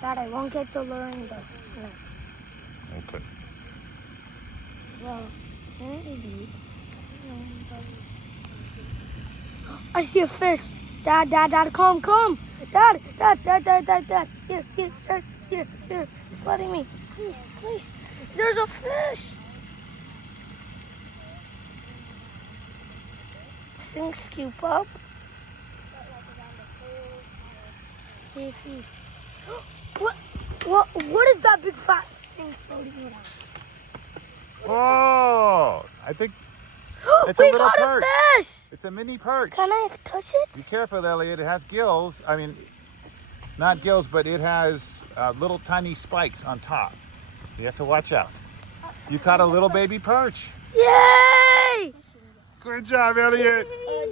Dad, I won't get the luring though. No. Okay. Well, maybe. I see a fish. Dad, come. Dad. Here. It's letting me. Please. There's a fish. I think scoop up. See if he. What is that big fat thing floating around? Oh, I think it's We a little got perch. a fish. It's a mini perch. Can I touch it? Be careful, Elliot. It has gills. I mean, not gills, but it has little tiny spikes on top. You have to watch out. You caught a little baby perch. Yay! Good job, Elliot. Dad? Good